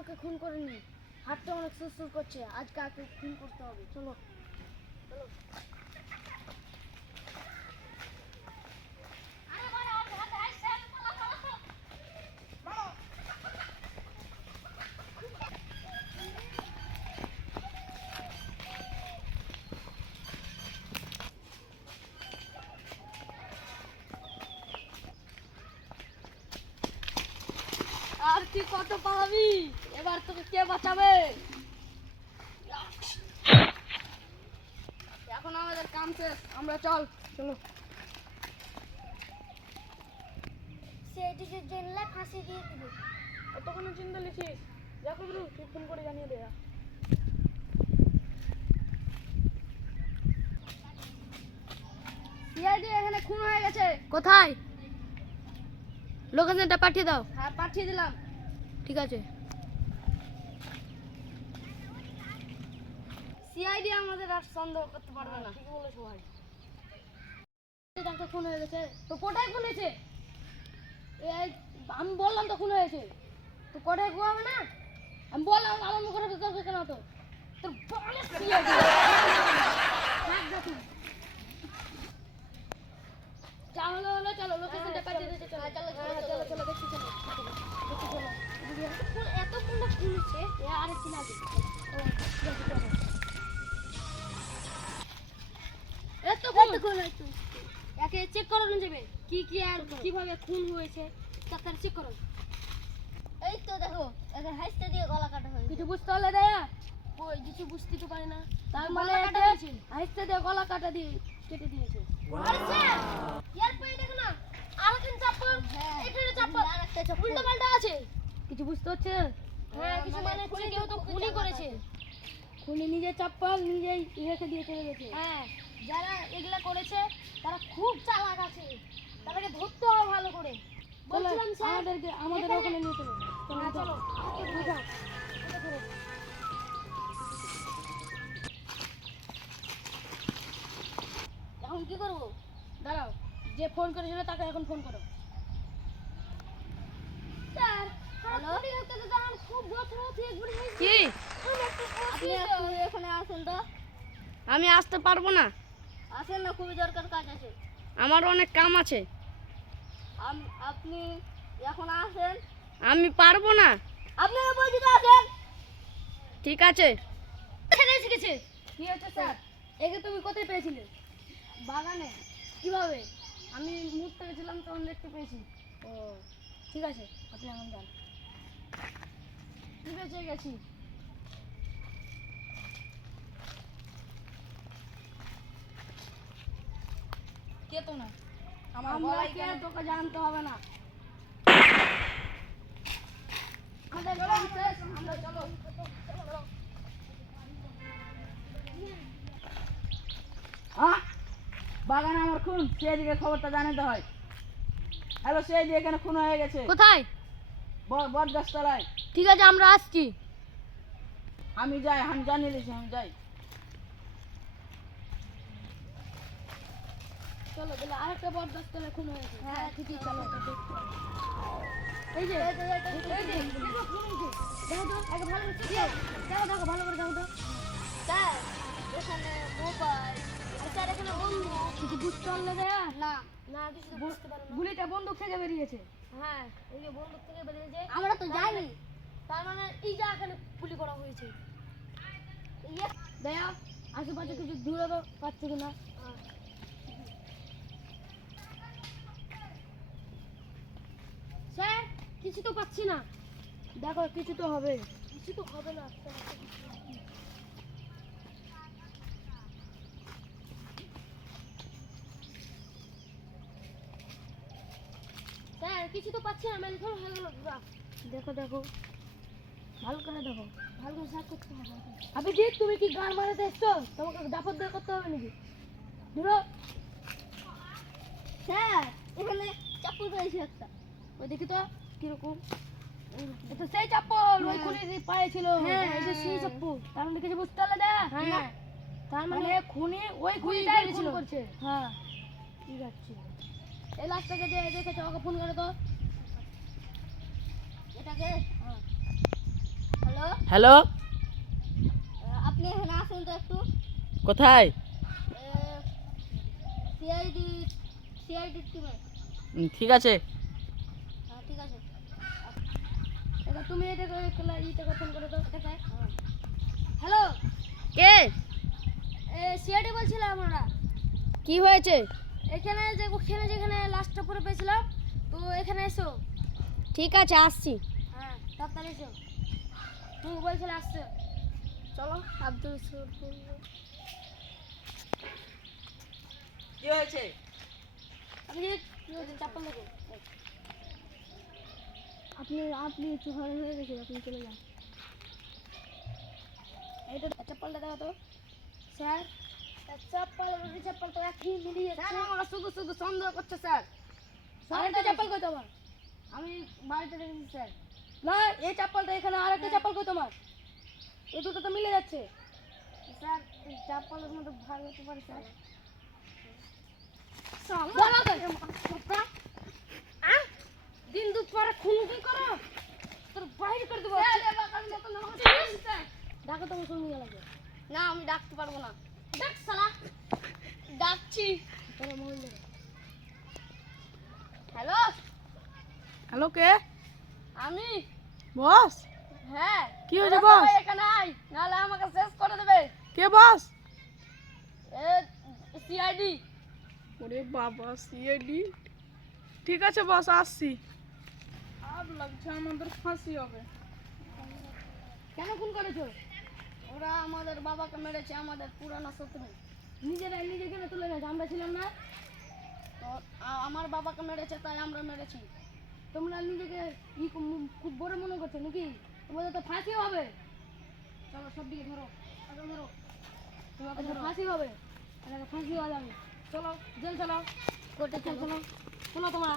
কাউকে খুন করিনি, হাতটা অনেক সুরসুর করছে, আজ কাউকে খুন করতে হবে। চলো চলো। আর তুই কত পালাবি? এবার তোকে কে বাঁচাবে? এখন আমাদের কাম শেষ, আমরা চলো। সেটিকে জেনলে ফাঁসি দিয়ে দিবি। কতক্ষণ চিন্তা লিখিস? দেখো গুরু, তুই ফোন করে জানিয়ে দে। সিআইডি এখানে খুন হয়ে গেছে। কোথায়? লোকেশনটা পাঠিয়ে দাও। হ্যাঁ, পাঠিয়ে দিলাম। ঠিক আছে। সিআইডি আমাদের আর সন্দেহ করতে পারবে না। ঠিক বলেছো ভাই। খুন হয়ে গেছে। তো কোথায় খুন হয়েছে? আমি বললাম তো খুন হয়েছে। তো কোথায় ঘুমাবে না? আমি বললাম আমার মুখের উপর তর্ক কেন তো? তোর বলে সিআইডি। চলো লোকেশনটা পাঠিয়ে দিতে। চলো দেখছি। চলো এত কোনটা খুলছে আর কি লাগে? এত কোন হয়েছে? একে চেক করানো যাবে কি আর কিভাবে খুন হয়েছে তার চেক করো। এই তো দেখো, একে হাইস্তে দিয়ে গলা কাটা হয়েছে। কিছু বুঝতে হলে দেয়া? ওই কিছু বুঝতে তো পারি না। তার মানে কাটা হয়েছে, হাইস্তে দিয়ে গলা কাটা দিয়ে কেটে দিয়েছে। আরে স্যার, ইয়ার পরে দেখো না আরেকটা চাপ্পল, এখানে চাপ্পল আর একটা চাপ্পল উল্টো পাল্টা আছে। কিছু বুঝতে হচ্ছে? হ্যাঁ, কিছু মানে কেউ তো খুনই করেছে। খুনি নিজে চাপ্পল নিজেই রেখে দিয়ে চলে গেছে। হ্যাঁ, যারা এগুলা করেছে তারা খুব চালাক আছে, তাদেরকে ধরতে হবে ভালো করে। বলছিলাম স্যার আমাদের ওখানে নিয়ে চলো। হ্যাঁ চলো। এখন কি করবো? দাঁড়াও, যে ফোন করেছিল তাকে এখন ফোন করো। স্যার, খুব কি আপনি এখানে আসেন তো? আমি আসতে পারবো না। আসেন না, খুবই দরকার কাজ আছে। আমার অনেক কাম আছে। আপনি এখন আসেন। আমি পারবো না। আপনি বলছি তো আসেন। ঠিক আছে। শিখেছে কি হচ্ছে স্যার? একে তুমি কোথায় পেয়েছিলে? বাগানে। কিভাবে? আমি মুহূর্তে গেছিলাম তখন দেখতে পেয়েছি। ও ঠিক আছে, আপনি এখন যান। ঠিক আছে, গেছি। কে তোমরা? আমার গলায় কে তোকে জানতে হবে না। আমাদের কাম শেষ, আমরা চলো। বাগানে আমার খুন, সেদিকে খবরটা জানাতে হয়। হ্যালো, সেদিকে এখানে খুন হয়ে গেছে। কোথায়? বট গাছতলায়। ঠিক আছে, আমরা আসছি। আমি জানিয়ে দিয়েছি, আমি যাই। চলো বলে আরেকটা বট গাছতলায় খুন হয়েছে। হ্যাঁ ঠিকই, চলো। এই যে দেখো ভালো করে দেখো তো। স্যার, এখানে মোবাইল, স্যার এখানে বন্দুক। কিছু বুঝতে পারলে দেয়া? না কিছু বুঝতে পারো না। গুলিটা বন্দুক থেকে বেরিয়েছে। হ্যাঁ, এই যে বন্দুক থেকে বেরিয়েছে। আমরা তো জানি। তার মানে এই যে এখানে গুলি করা হয়েছে। দেয়া আশেপাশে কিছু দূরে পাচ্ছে কিনা? স্যার, কিছু তো পাচ্ছি না। দেখো, কিছু তো হবে। কিছু তো হবে না। স্যার, কিছু তো পাচ্ছি না। মেল ধরো হয়ে গেল। দেখো ভালো করে দেখো, ভালো করে সার্চ করতে হবে। আপনি জি, তুমি কি গান মারাতে এসছো? তোমাকে দাপট দিয়ে করতে হবে নাকি? ধরো। স্যার, এখানে চাপ্পল পেয়েছি একটা। ওই দেখি তো কিরকম। এটা সেই চাপ্পল ওই খুনির পায়ে ছিল। হ্যাঁ, এটা সেই চাপ্পল। তার মানে কিছু বুঝতে পারলে না? হ্যাঁ, তার মানে খুনি ওই খুনিটাই খুন করছে। হ্যাঁ, ঠিক আছে। এই লাস্টটাকে যে দেখেছো ওকে ফোন করে তো। এটাকে? হ্যাঁ। হ্যালো, হ্যালো, আপনি এখানে আসুন তো একটু। কোথায়? সিআইডি টিমে। ঠিক আছে। হ্যাঁ ঠিক আছে। এটা তুমি এটা ফোন করে দাও এটাকে। হ্যালো, কে? সিআইডি বলছিলাম আমরা। কি হয়েছে? এখানে যেখানে লাস্টটা পরে পেয়েছিলাম, তো এখানে এসো। ঠিক আছে, আসছি। হ্যাঁ, তাড়াতাড়ি এসো। বলছিল আসছে। চলো আব্দুল কি হয়েছে? আপনি কি হয়েছে? চাপ্পল দেখো। আপনি একটু ঘরে হয়ে গেছে, আপনি চলে যান। এইটা চাপ্পলটা দেখো তো স্যার। চাপ্পল তো একই মিলিয়ে স্যার, আমরা শুধু সন্দেহ করছে স্যার। আরেকটা চাপ্পল কই তোমার? আমি বাড়িতে রেখেছি স্যার। না, এই চাপ্পলটা এখানে, আরেকটা চাপ্পল কই তোমার? এই দুটো তো মিলে যাচ্ছে স্যার। চাপ্পলের মধ্যে ভাগ হতে পারে স্যার। দিন দুপুরে খুন করো, তোর বাইরে করে দেবো। ডাকো, তোমার সঙ্গে লাগে না, আমি ডাকতে পারবো না। ডাক শালা, ডাকছি। হ্যালো, হ্যালো, কে? আমি বস? হ্যাঁ। কি হয়েছে ওরা বস? সবাই এখানে আয়, নাহলে আমাকে শেষ করে দেবে। কে বস? সিআইডি। ওরে বাবা, সিআইডি। ঠিক আছে বস, আসছি। আর লাগছে আমাদের ফাঁসি হবে। কেন খুন করেছো? ওরা আমাদের বাবাকে মেরেছে, আমাদের পুরানো শত্রু। নিজে কেন তুলে নেছে? আমরা ছিলাম না তো। আমার বাবাকে মেরেছে, তাই আমরা মেরেছি। তোমরা নিজেকে খুব বড় মনে করছো নাকি? তোমাদের তো ফাঁসি হবে। চলো সব দিকে ধরো, ধরো। তোমাকে ফাঁসি হবে, ফাঁসি হওয়া যাবে। চলো জেল চলো, কোর্টে চলো, চলো তোমরা।